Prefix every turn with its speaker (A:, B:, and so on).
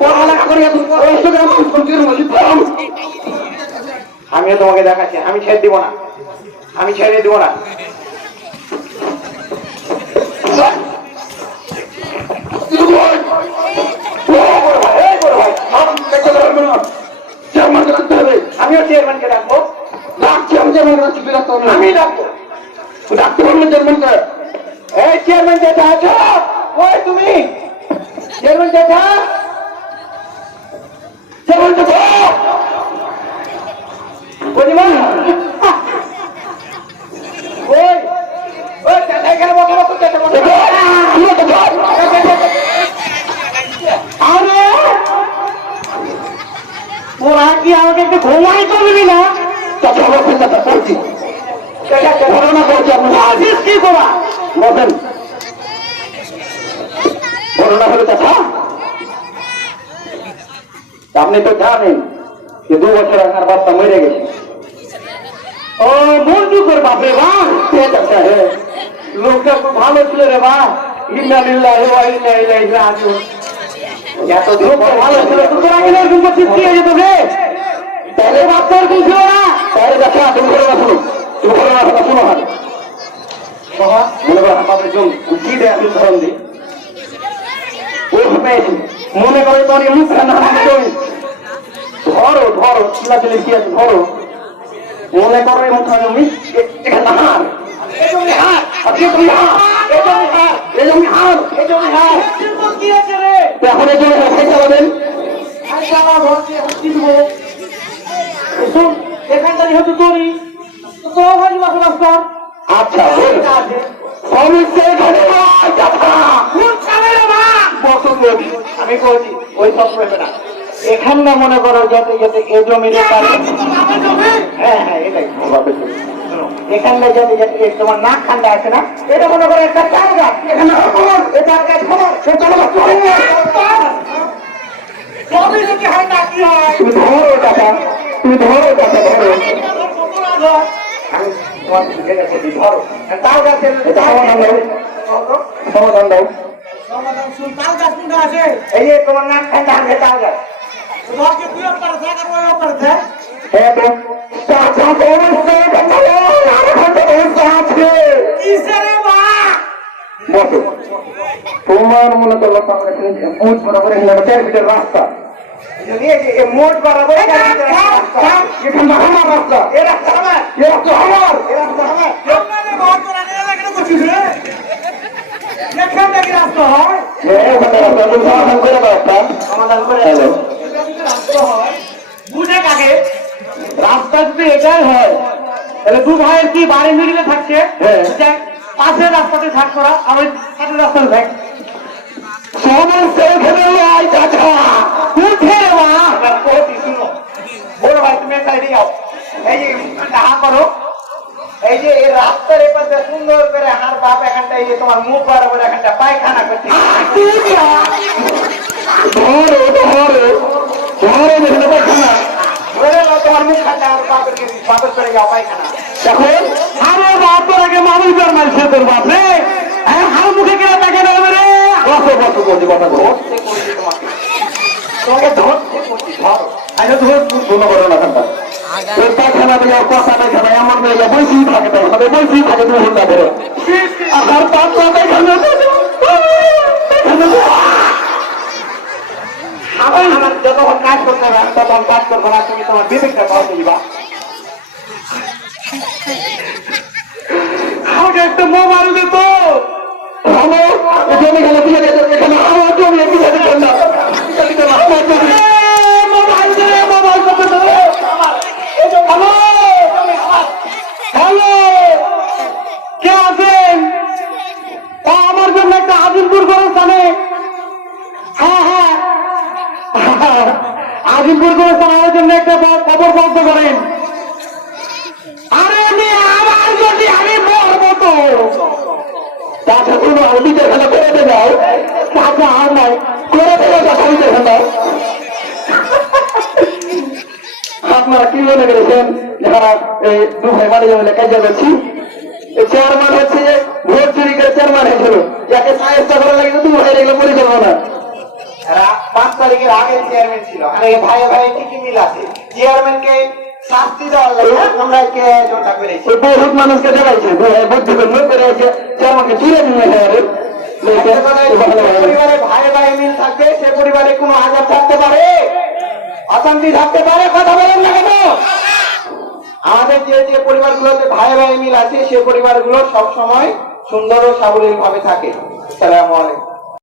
A: পড়ালেখা। আমিও তোমাকে দেখাচ্ছি আমি ছেড়ে দিব না। আমি ছেড়ে দিব না। আমিও চেয়ারম্যানকে ডাকবো। আমি ডাকবো। ডাকতে পারব চেয়ারম্যানকে এই চেয়ারম্যান যেটা আছো ওই তুমি। চেয়ারম্যান যেটা চেয়ারম্যান যেটা বুঝিমা ওই ওই যেটা এখানে বসে বসে যেটা বসে আরে কি আমাকে একটু ঘুমাই করবি না তত আমার চিন্তা করছি। ঘটনা করছি আজিস কি করা বলেন ঘটনা হলো কথা? আপনি তো জানেন যে দু বছর আমার বাচ্চা মরে গেছে। ও মঞ্জুকের বাপরে বা ঠিক আছে হ্যাঁ। লোকটা খুব ভালো ছিল রে বা ইন্না লিল্লাহ ওয়া ইন্না ইলাইহি রাজিউন। এত লোকটা ভালো ছিল তোরা হয়ে যেত রে তাহলে বাচ্চা এরকম ছিল না? তাহলে দেখা তুমি করে না শুনো। তুমি করে না শোনো মনে করো আমাদের জন কি দেয় আপনি ধরন দিই। মনে করে তোমার মুখ ধরো ধরো চিলা চিলি কি আছে ধরো। মনে করো এই মুখ খানা জমি এখানে হার। এই হার আজকে তুমি হার এই জমি হার এই জমি হার এই হার।
B: কি আছে রে?
A: এখন হার
B: দিব। শোন এখানটা যেহেতু তোরই তো তোর ভাই বসবাস কর
A: আচ্ছা। আমি বলছি ওই সব করবে না এখানটা মনে করো যাতে যাতে এ জমিনে হ্যাঁ হ্যাঁ এটাই এখানটা যাতে যাতে তোমার নাক খান্ডা আছে না এটা মনে করো একটা চার গাছ এখানে এটা গাছ খবর সে চলো বাচ্চা
B: যদি হয় না কি হয়
A: তুমি ধরো টাকা ধরো সমাধান দাও এই যে তোমার গাছ হ্যাঁ তো চাচা মনে করল রাস্তা মোট বরাবর আমার আমার
B: তো রাস্তা হয় যদি হয়
A: এটাই হয়
B: তাহলে দু ভাইয়ের কি বাড়ি মিডিলে থাকছে
A: হ্যাঁ।
B: পাশের রাস্তাতে থাক করা আর ওই রাস্তাতে থাক
A: সমস্যা এখানে নয় চাচা
B: উঠে রে মা
A: এবার কোটি শুনো বড় ভাই তুমি একটা এদিকে যাও এই যে ডাহা করো এই যে এই রাস্তার এপাশে সুন্দর করে হার বাপ এখানটা এই যে তোমার মুখ বরাবর এখানটা পায়খানা করছে এখানে নাও তোমার মুখ খাটা আর বাপের বাপের করে যাও পায়খানা। দেখো
B: আরে বাপ তোর আগে মানুষ জন্মাইছে তোর বাপ রে। হার মুখে গেলে তাকে নেবে রে।
A: বসো বসো বলছি কথা ধরতে তোমাকে। ধরতে বলছি ধরো। আচ্ছা তুমি কোনো না। এমন হবে থাকে তুমি আর আমার আমার যতক্ষণ কাজ করতে হবে ততক্ষণ কাজ করব না তুমি তোমার বিবেকটা পাওয়া দিবা
B: আমাকে একটা মোবাইল দে
A: আমার জমি খেলা দিয়ে এখানে আমার জমি আমার জমি
B: মোবাইল দে মোবাইল কত দে হ্যালো হ্যালো কে আছেন ও আমার জন্য একটা আজিমপুর গোরস্থানে হ্যাঁ হ্যাঁ। আজিমপুর গোরস্থান আমার জন্য একটা খবর বন্ধ করেন।
A: করে করে আপনারা কি মনে করেছেন? যারা এই দু ভাই বাড়ি কাজ করছি এই চেয়ারম্যান হচ্ছে যে ভোট চুরি করে চেয়ারম্যান হয়েছিল যাকে সাহেস্তা করা লাগে দু ভাই এগুলো পরিকল্পনা।
C: পাঁচ তারিখের আগে চেয়ারম্যান ছিল। আর এই ভাই ভাই ঠিকই মিল আছে। চেয়ারম্যানকে শাস্তি দেওয়ার লাগে আমরা কে জোরটা করেছি।
A: বহুত মানুষকে দেখাইছে। বুদ্ধি করে লোক করে আছে। সে আমাকে নিয়ে
C: একটা পরিবারে ভাই ভাই মিল থাকবে সে পরিবারে কোনো আজাব থাকতে পারে? অশান্তি থাকতে পারে? কথা বলেন না কেন? আমাদের যে যে পরিবারগুলোতে ভাই ভাই মিল আছে, সে পরিবারগুলো সবসময় সুন্দর ও সাবলীল ভাবে থাকে। সালাম আলাইকুম।